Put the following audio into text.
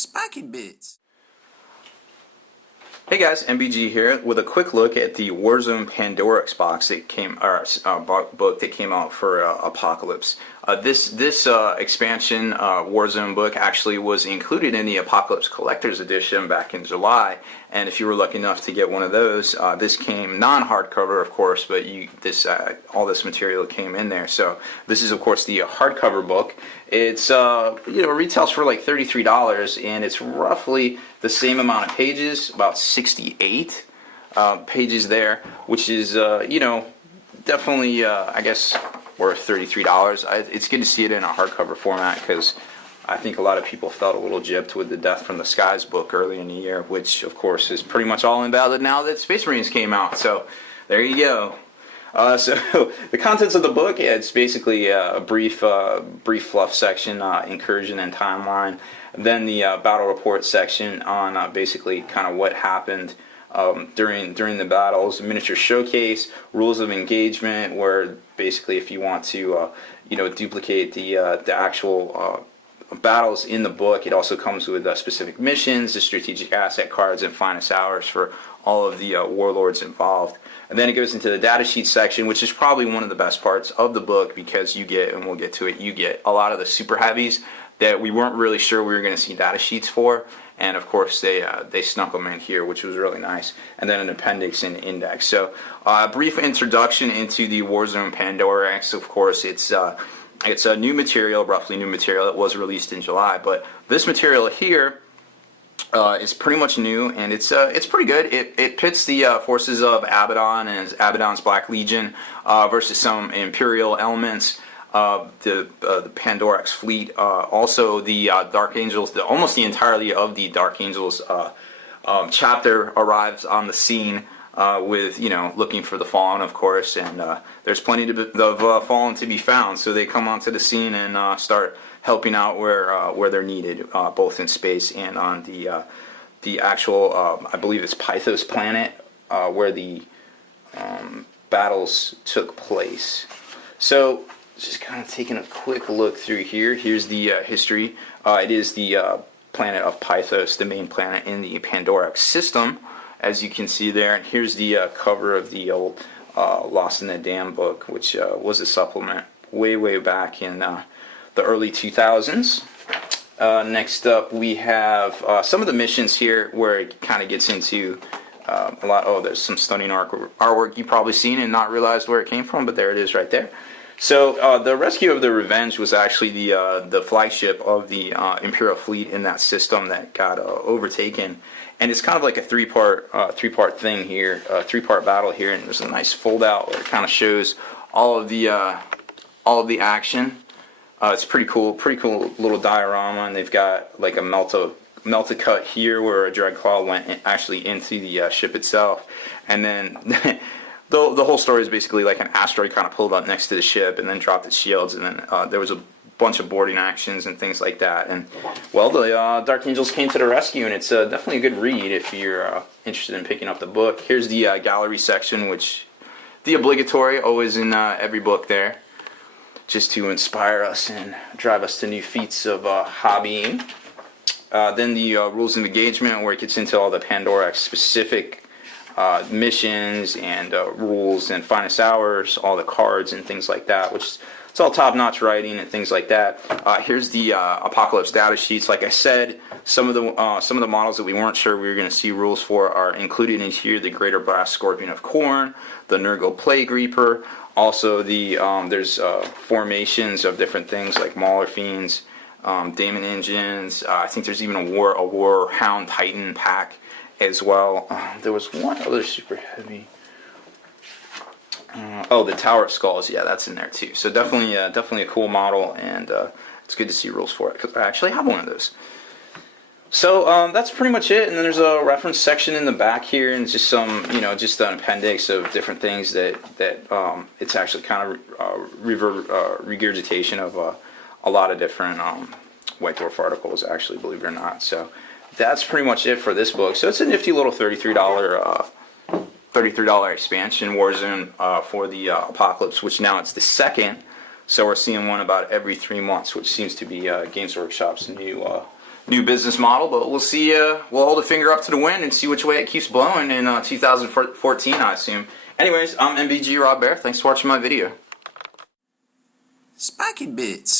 Spiky Bits. Hey guys, MBG here with a quick look at the Warzone Pandorax box that came, book that came out for Apocalypse. This expansion Warzone book actually was included in the Apocalypse Collector's Edition back in July, and if you were lucky enough to get one of those, this came non-hardcover, of course, but all this material came in there. So this is, of course, the hardcover book. It's retails for like $33, and it's roughly the same amount of pages, about 68 pages there, which is definitely I guess worth $33. It's good to see it in a hardcover format because I think a lot of people felt a little gypped with the Death from the Skies book early in the year, which of course is pretty much all invalid now that Space Marines came out. So there you go. So the contents of the book, yeah, it's basically a brief fluff section, incursion and timeline. Then the battle report section on basically kind of what happened during the battles. A miniature showcase, rules of engagement, where basically if you want to duplicate the actual battles in the book, it also comes with specific missions, the strategic asset cards, and finest hours for all of the warlords involved. And then it goes into the data sheet section, which is probably one of the best parts of the book because you get, and we'll get to it, you get a lot of the super heavies that we weren't really sure we were going to see data sheets for. And of course they snuck them in here, which was really nice. And then an appendix and index. So a brief introduction into the Warzone Pandorax. Of course, it's a new material, roughly new material. It was released in July, but this material here is pretty much new, and it's pretty good. It pits the forces of Abaddon and Abaddon's Black Legion versus some Imperial elements. The Pandorax fleet, also the Dark Angels, almost the entirety of the Dark Angels chapter arrives on the scene with looking for the Fallen, of course, and there's plenty of Fallen to be found. So they come onto the scene and start helping out where they're needed, both in space and on the actual I believe it's Pythos planet where the battles took place. So just kind of taking a quick look through here. Here's the history. It is the planet of Pythos, the main planet in the Pandorax system, as you can see there. And here's the cover of the old Lost in the Dam book, which was a supplement way back in the early 2000s. Next up, we have some of the missions here where it kind of gets into a lot. Oh, there's some stunning artwork you've probably seen and not realized where it came from, but there it is right there. So the Rescue of the Revenge was actually the flagship of the Imperial fleet in that system that got overtaken, and it's kind of like a three-part thing here, three-part battle here, and there's a nice fold-out where it kind of shows all of the action. It's pretty cool little diorama, and they've got like a melta cut here where a Dreadclaw went actually into the ship itself, and then. The whole story is basically like an asteroid kind of pulled up next to the ship and then dropped its shields, and then there was a bunch of boarding actions and things like that. And, well, the Dark Angels came to the rescue, and it's definitely a good read if you're interested in picking up the book. Here's the gallery section, which the obligatory, always in every book there, just to inspire us and drive us to new feats of hobbying. Then the rules of engagement, where it gets into all the Pandorax specific missions and rules and finest hours, all the cards and things like that, which it's all top-notch writing and things like that. Here's the Apocalypse data sheets. Like I said, some of the models that we weren't sure we were going to see rules for are included in here. The Greater Brass Scorpion of Khorne, the Nurgle Plague Reaper. Also, there's formations of different things like Mauler Fiends, Daemon Engines. I think there's even a War Hound Titan pack as well. There was one other super heavy. The Tower of Skulls. Yeah, that's in there too. So definitely a cool model, and it's good to see rules for it because I actually have one of those. So that's pretty much it. And then there's a reference section in the back here, and just some, just an appendix of different things that it's actually kind of regurgitation of a lot of different White Dwarf articles, actually, believe it or not. So that's pretty much it for this book. So it's a nifty little $33 expansion, Warzone for the Apocalypse, which now it's the second. So we're seeing one about every 3 months, which seems to be Games Workshop's new new business model, but we'll see. We'll hold a finger up to the wind and see which way it keeps blowing in 2014, I assume. Anyways, I'm MBG Rob Bear. Thanks for watching my video. Spiky bits.